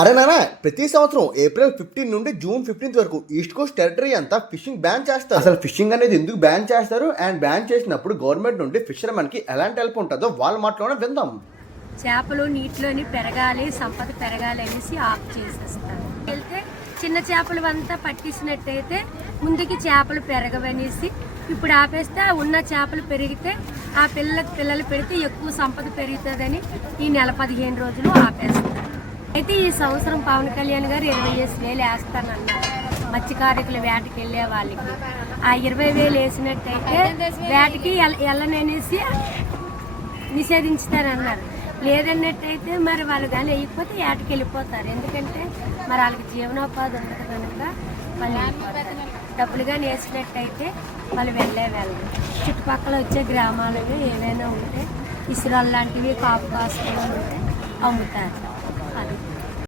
అరే నాన్న, ప్రతి సంవత్సరం ఏప్రిల్ 15 నుండి జూన్ 15 వరకు ఈస్ట్ కోస్ట్ టెరిటరీ అంతా ఫిషింగ్ బ్యాన్ చేస్తారు. అసలు ఫిషింగ్ అనేది ఎందుకు బ్యాన్ చేస్తారు అండ్ బ్యాన్ చేసినప్పుడు గవర్నమెంట్ నుండి ఫిషర్మెన్ కి ఎలాంటి హెల్ప్ ఉంటుందో వాళ్ళ మాటలోనే విందాం. చేపలు నీటిలోని పెరగాలి, సంపద పెరగాలి అనేసి ఆఫ్ చేసేస్తారు. వెళ్తే చిన్న చేపలు అంతా పట్టేసినట్టయితే ముందుకి చేపలు పెరగవనేసి ఇప్పుడు ఆపేస్తే ఉన్న చేపలు పెరిగితే ఆ పిల్లలు పెడితే ఎక్కువ సంపద పెరుగుతుందని ఈ నెల 15 రోజులు ఆపేస్తారు. అయితే ఈ సంవత్సరం పవన్ కళ్యాణ్ గారు 20,000 వేస్తానన్నారు మత్స్యకారుల వేటకి వెళ్ళే వాళ్ళకి. ఆ 20,000 వేసినట్టయితే వేటకి వెళ్ళననేసి నిషేధించుతారన్నారు. లేదన్నట్టయితే మరి వాళ్ళు కానీ వేయకపోతే వేటకి వెళ్ళిపోతారు. ఎందుకంటే మరి వాళ్ళకి జీవనోపాధి ఉండదు కనుక వాళ్ళు వెళ్ళిపోతారు. డబ్బులు కానీ వేసినట్టయితే వాళ్ళు వెళ్ళరు. చుట్టుపక్కల వచ్చే గ్రామాలు ఏవైనా ఉంటే ఇసురాలు లాంటివి కాపు కాసులు ఉంటే అమ్ముతారు.